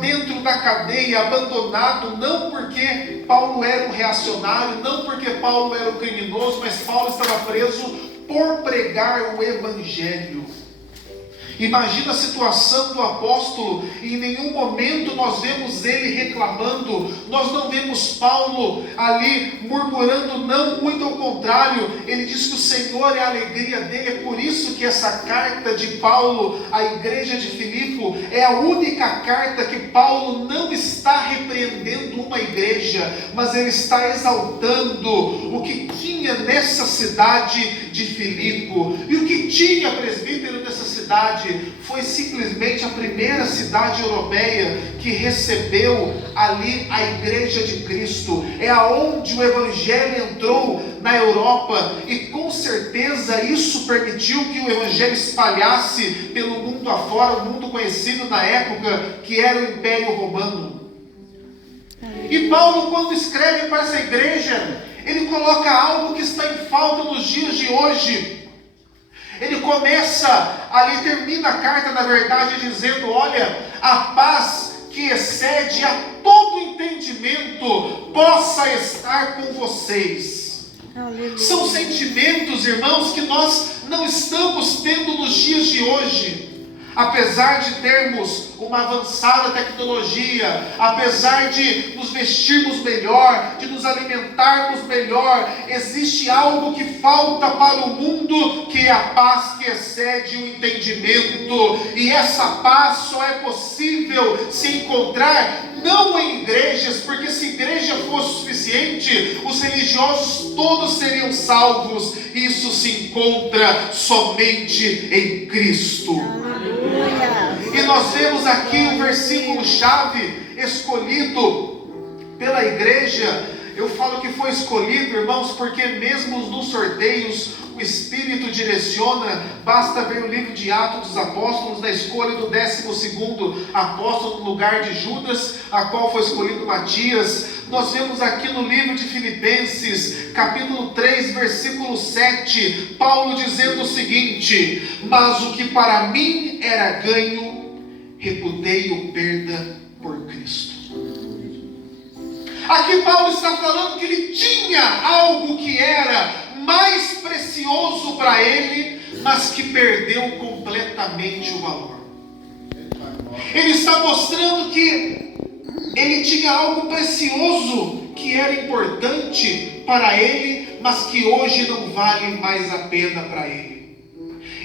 dentro da cadeia, abandonado, não porque Paulo era um reacionário, não porque Paulo era um criminoso, mas Paulo estava preso por pregar o Evangelho. Imagina a situação do apóstolo, e em nenhum momento nós vemos ele reclamando, nós não vemos Paulo ali murmurando, não, muito ao contrário, ele diz que o Senhor é a alegria dele. É por isso que essa carta de Paulo à igreja de Filipe é a única carta que Paulo não está repreendendo uma igreja, mas ele está exaltando o que tinha nessa cidade de Filipe. E o que tinha, presbítero, nessa cidade foi simplesmente a primeira cidade europeia que recebeu ali a igreja de Cristo. É aonde o evangelho entrou na Europa, e com certeza isso permitiu que o evangelho espalhasse pelo mundo afora, o mundo conhecido na época, que era o Império Romano. E Paulo, quando escreve para essa igreja, ele coloca algo que está em falta nos dias de hoje. Ele começa ali, termina a carta, na verdade, dizendo: olha, a paz que excede a todo entendimento possa estar com vocês. Aleluia. São sentimentos, irmãos, que nós não estamos tendo nos dias de hoje. Apesar de termos uma avançada tecnologia, apesar de nos vestirmos melhor, de nos alimentarmos melhor, existe algo que falta para o mundo, que é a paz que excede o entendimento. E essa paz só é possível se encontrar não em igrejas, porque se igreja fosse suficiente, os religiosos todos seriam salvos. Isso se encontra somente em Cristo. E nós vemos aqui o versículo-chave escolhido pela igreja. Eu falo que foi escolhido, irmãos, porque mesmo nos sorteios o Espírito direciona. Basta ver o livro de Atos dos Apóstolos, na escolha do 12º apóstolo no lugar de Judas, a qual foi escolhido Matias. Nós vemos aqui no livro de Filipenses, capítulo 3, versículo 7, Paulo dizendo o seguinte: mas o que para mim era ganho, reputei-o perda por Cristo. Aqui Paulo está falando que ele tinha algo que era mais precioso para ele, mas que perdeu completamente o valor. Ele está mostrando que ele tinha algo precioso que era importante para ele, mas que hoje não vale mais a pena para ele.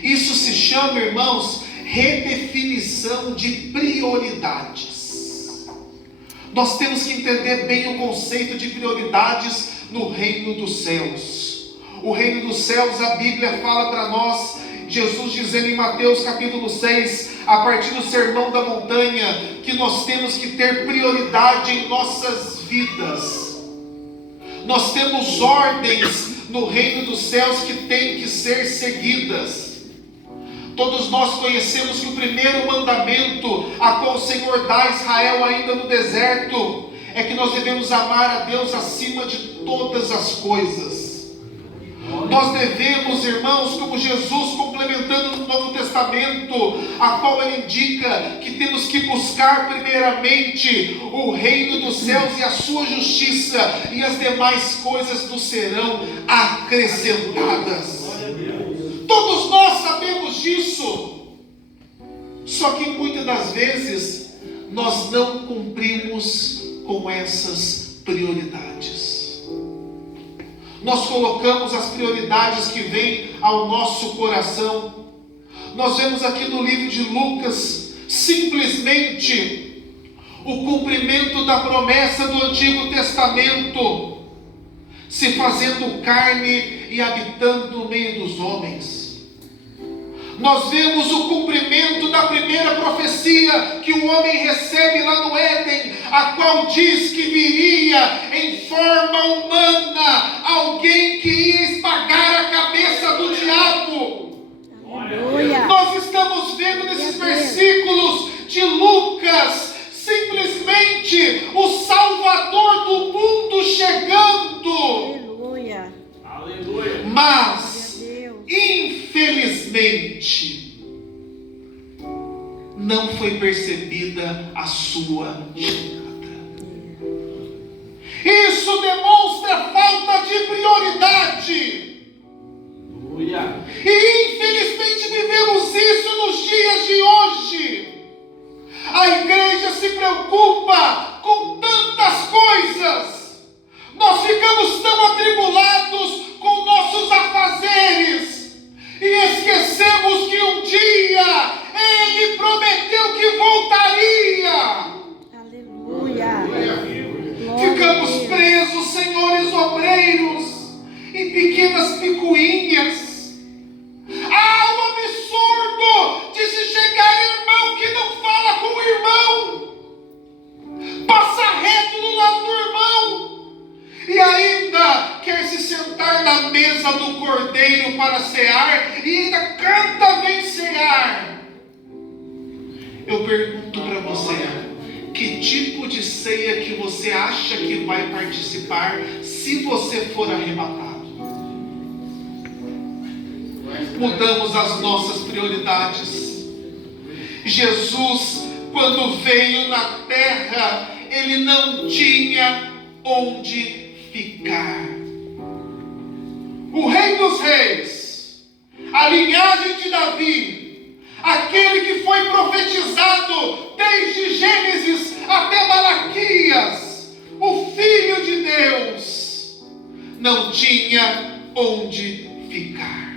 Isso se chama, irmãos, redefinição de prioridades. Nós temos que entender bem o conceito de prioridades no reino dos céus. O reino dos céus, a Bíblia fala para nós, Jesus dizendo em Mateus capítulo 6, a partir do sermão da montanha, que nós temos que ter prioridade em nossas vidas. Nós temos ordens no reino dos céus que têm que ser seguidas. Todos nós conhecemos que o primeiro mandamento a qual o Senhor dá a Israel ainda no deserto é que nós devemos amar a Deus acima de todas as coisas. Nós devemos, irmãos, como Jesus complementando no Novo Testamento, a qual ele indica que temos que buscar primeiramente o reino dos céus e a sua justiça, e as demais coisas nos serão acrescentadas. Todos nós sabemos disso, só que muitas das vezes nós não cumprimos com essas prioridades. Nós colocamos as prioridades que vêm ao nosso coração. Nós vemos aqui no livro de Lucas, simplesmente o cumprimento da promessa do Antigo Testamento, se fazendo carne e habitando no meio dos homens. Nós vemos o cumprimento da primeira profecia que o homem recebe lá no Éden, a qual diz que viria em forma humana alguém que ia esmagar a cabeça do diabo. Aleluia. Nós estamos vendo nesses versículos de Lucas simplesmente o Salvador do mundo chegando. Aleluia. Aleluia. Mas infelizmente não foi percebido vida a sua chegada. Isso demonstra falta de prioridade. E infelizmente vivemos isso nos dias de hoje. A igreja se preocupa com tantas coisas. Nós ficamos tão atribulados com nossos afazeres e esquecemos que um dia Ele prometeu que voltaria. Aleluia. Ficamos presos, senhores obreiros, em pequenas picuinhas. Há um absurdo de se chegar irmão que não fala com o irmão, passa reto do lado do irmão e ainda quer se sentar na mesa do cordeiro para cear e ainda canta vem cear. Eu pergunto para você, que tipo de ceia que você acha que vai participar se você for arrebatado? Mudamos as nossas prioridades. Jesus, quando veio na terra, Ele não tinha onde ficar. O Rei dos Reis, a linhagem de Davi, aquele que foi profetizado desde Gênesis até Malaquias, o Filho de Deus, não tinha onde ficar.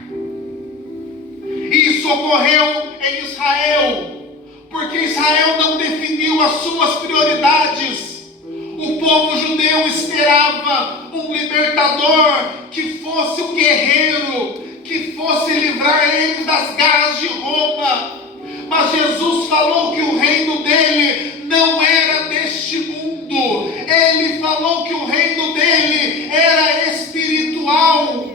Isso ocorreu em Israel, porque Israel não definiu as suas prioridades. O povo judeu esperava um libertador que fosse um guerreiro, que fosse livrar eles das garras de Roma. Mas Jesus falou que o reino dele não era deste mundo. Ele falou que o reino dele era espiritual.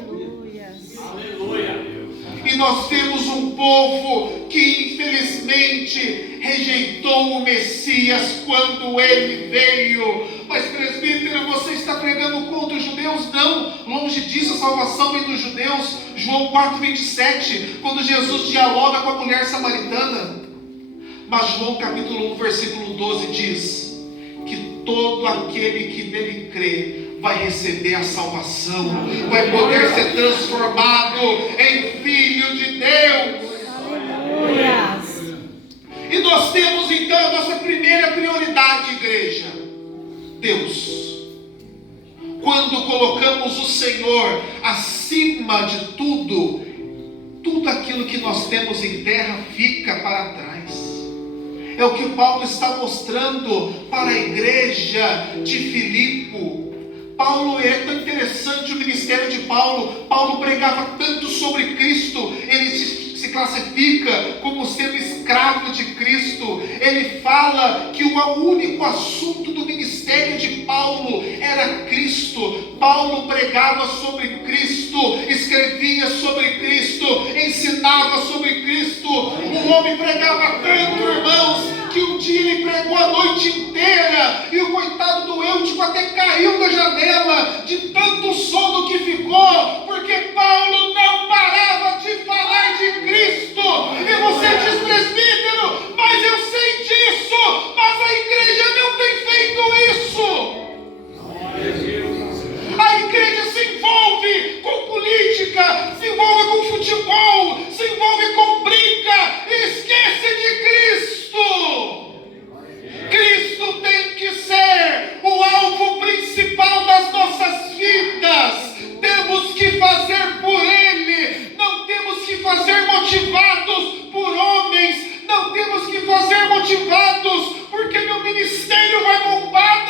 E nós temos um povo que infelizmente rejeitou o Messias quando ele veio. Mas presbítero, você está pregando contra os judeus? Não, longe disso, a salvação vem dos judeus. João 4,27, quando Jesus dialoga com a mulher samaritana. Mas João capítulo 1, versículo 12 diz que todo aquele que nele crê vai receber a salvação, vai poder ser transformado em filho de Deus. E nós temos então a nossa primeira prioridade, igreja: Deus. Quando colocamos o Senhor acima de tudo, tudo aquilo que nós temos em terra fica para trás. É o que Paulo está mostrando para a igreja de Filipe. Paulo, é tão interessante o ministério de Paulo. Paulo pregava tanto sobre Cristo. Ele se classifica como sendo escravo de Cristo. Ele fala que o único assunto do ministério de Paulo era Cristo. Paulo pregava sobre Cristo, escrevia sobre Cristo, ensinava sobre Cristo. O homem pregava tanto, irmãos, que um dia ele pregou a noite inteira e o coitado do Eutico até caiu da janela de tanto sono que ficou, porque Paulo não parava de falar de Cristo. E você diz, presbítero, mas eu sei disso, mas a igreja não tem feito isso. A igreja se envolve com política, se envolve com futebol, se envolve com briga e esquece de Cristo. Cristo tem que ser o alvo principal das nossas vidas. Temos que fazer por Ele, não temos que fazer motivados por homens, não temos que fazer motivados porque meu ministério vai bombar,